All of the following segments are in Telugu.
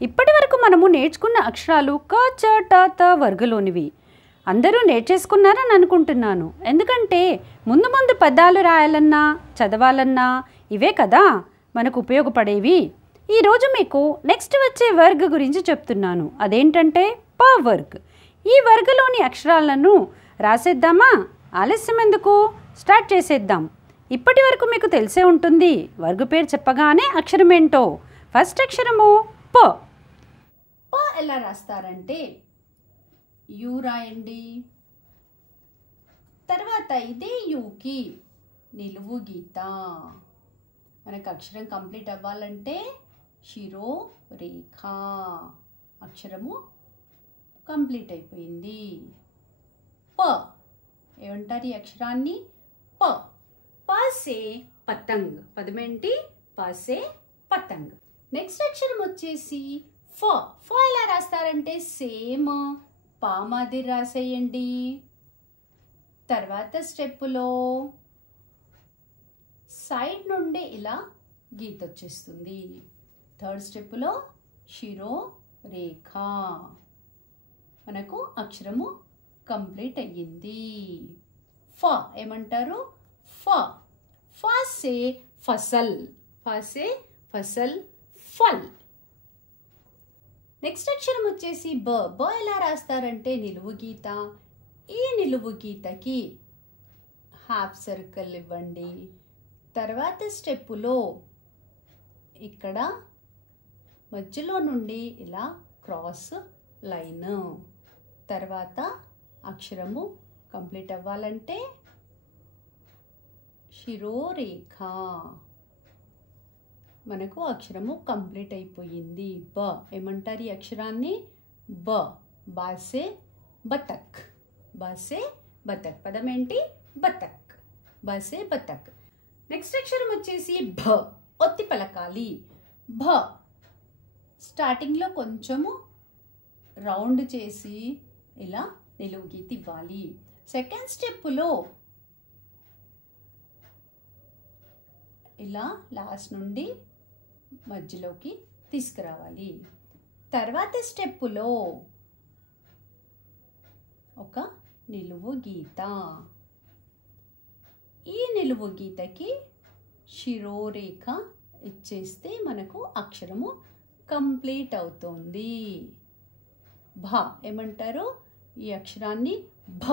ఇప్పటి వరకు మనము నేర్చుకున్న అక్షరాలు క చ ట త వర్గలోనివి. అందరూ నేర్చేసుకున్నారని అనుకుంటున్నాను. ఎందుకంటే ముందు ముందు పదాలు రాయాలన్నా చదవాలన్నా ఇవే కదా మనకు ఉపయోగపడేవి. ఈరోజు మీకు నెక్స్ట్ వచ్చే వర్గ్ గురించి చెప్తున్నాను. అదేంటంటే ప వర్గ్. ఈ వర్గలోని అక్షరాలను రాసేద్దామా? ఆలస్యం ఎందుకు, స్టార్ట్ చేసేద్దాం. ఇప్పటి వరకు మీకు తెలిసే ఉంటుంది వర్గ పేరు చెప్పగానే అక్షరం ఏంటో. ఫస్ట్ అక్షరము ప. ప ఎలా రాస్తారంటే యు రాయండి. తర్వాత ఇదే యుకి నిలువు గీత. మనకు అక్షరం కంప్లీట్ అవ్వాలంటే శిరో రేఖ. అక్షరము కంప్లీట్ అయిపోయింది. ప ఏమంటారు ఈ అక్షరాన్ని? ప. పాసే పతంగ్. పదమేంటి? పాసే పతంగ్. నెక్స్ట్ అక్షరం వచ్చేసి ఫ. ఫ ఎలా రాస్తారంటే సేమ్ పా మాదిరి రాసేయండి. తర్వాత స్టెప్పులో సైడ్ నుండి ఇలా గీత వచ్చేస్తుంది. థర్డ్ స్టెప్పులో శిరో రేఖ. మనకు అక్షరము కంప్లీట్ అయ్యింది. ఫ ఏమంటారు? ఫ. ఫాసే ఫసల్. ఫాసే ఫసల్ ఫల్. నెక్స్ట్ అక్షరం వచ్చేసి బ. బ ఎలా రాస్తారంటే నిలువు గీత. ఈ నిలువు గీతకి హాఫ్ సర్కిల్ ఇవ్వండి. తర్వాత స్టెప్పులో ఇక్కడ మధ్యలో నుండి ఇలా క్రాస్ లైన్. తర్వాత అక్షరము కంప్లీట్ అవ్వాలంటే శిరోరేఖ. మనకు అక్షరము కంప్లీట్ అయిపోయింది. బ ఏమంటారు ఈ అక్షరాన్ని? బ. బాసే బతక్. బాసే బతక్. పదం ఏంటి? బతక్. బాసే బతక్. నెక్స్ట్ అక్షరం వచ్చేసి భ. ఒత్తి పలకాలి. భ. స్టార్టింగ్లో కొంచెము రౌండ్ చేసి ఇలా నిలువు గీత ఇవ్వాలి. సెకండ్ స్టెప్పులో ఇలా లాస్ట్ నుండి మధ్యలోకి తీసుకురావాలి. తర్వాత స్టెప్పులో ఒక నిలువు గీత. ఈ నిలువు గీతకి శిరోరేఖ ఇచ్చేస్తే మనకు అక్షరము కంప్లీట్ అవుతుంది. భ ఏమంటారు? ఈ అక్షరాన్ని భ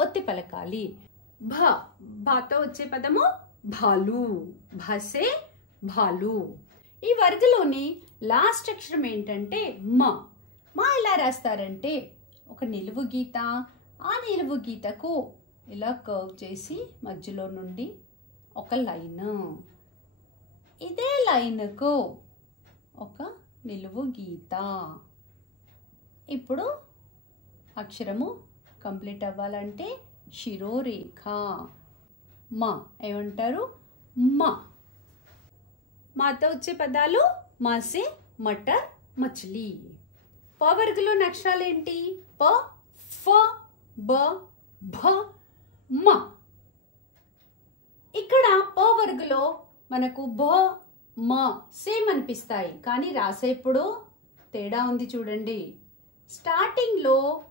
ఒత్తి పలకాలి. భ. భాతో వచ్చే పదము భాలు. భాసే భాలు. ఈ వర్గలోని లాస్ట్ అక్షరం ఏంటంటే మ. మా ఎలా రాస్తారంటే ఒక నిలువు గీత. ఆ నిలువు గీతకు ఇలా కర్వ్ చేసి మధ్యలో నుండి ఒక లైన్. ఇదే లైన్కు ఒక నిలువు గీత. ఇప్పుడు అక్షరము కంప్లీట్ అవ్వాలంటే శిరోరేఖ. మా ఏమంటారు? మా. మాతో వచ్చే పదాలు మాసే మటర్ మచిలీ. ప వర్గలోని అక్షరాలు ఏంటి? ప, ఫ, బ, భ, మ. ఇక్కడ ప వర్గలో మనకు బ, మ సేమ్ అనిపిస్తాయి, కానీ రాసేప్పుడు తేడా ఉంది చూడండి. స్టార్టింగ్లో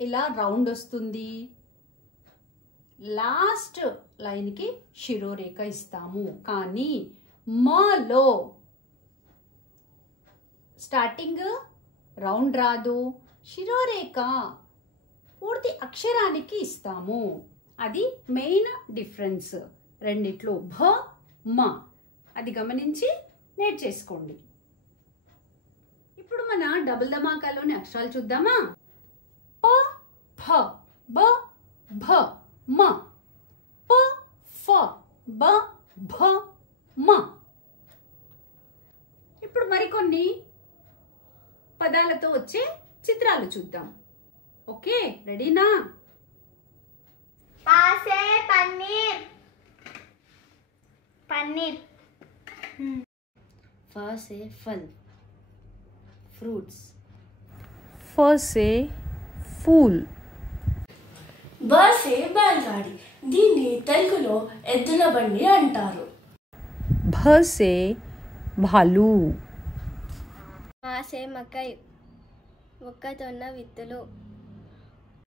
ఇలా రౌండ్ వస్తుంది. లాస్ట్ లైన్కి శిరోరేఖ ఇస్తాము. కానీ మాలో స్టార్టింగ్ రౌండ్ రాదు, శిరోరేఖ పూర్తి అక్షరానికి ఇస్తాము. అది మెయిన్ డిఫరెన్స్ రెండిట్లో భ మ. అది గమనించి నేర్చేసుకోండి. ఇప్పుడు మన డబుల్ ధమాకాలోని అక్షరాలు చూద్దామా? ప, ఫ, బ, భ, మ. ప, ఫ, బ, భ, మ. ఇప్పుడు మరికొన్ని పదాలతో వచ్చే చిత్రాలు చూద్దాం. ఓకే, రెడీనా? పాసే పన్నీర్. పన్నీర్. फ से फल फ्रूट्स. फ से फूल. బ సే बैलगाड़ी. దీన్ని తెలుగులో ఎద్దుల బండి అంటారు. भ से भालू. पा సే మకై, మొక్కజొన్న విత్తులు.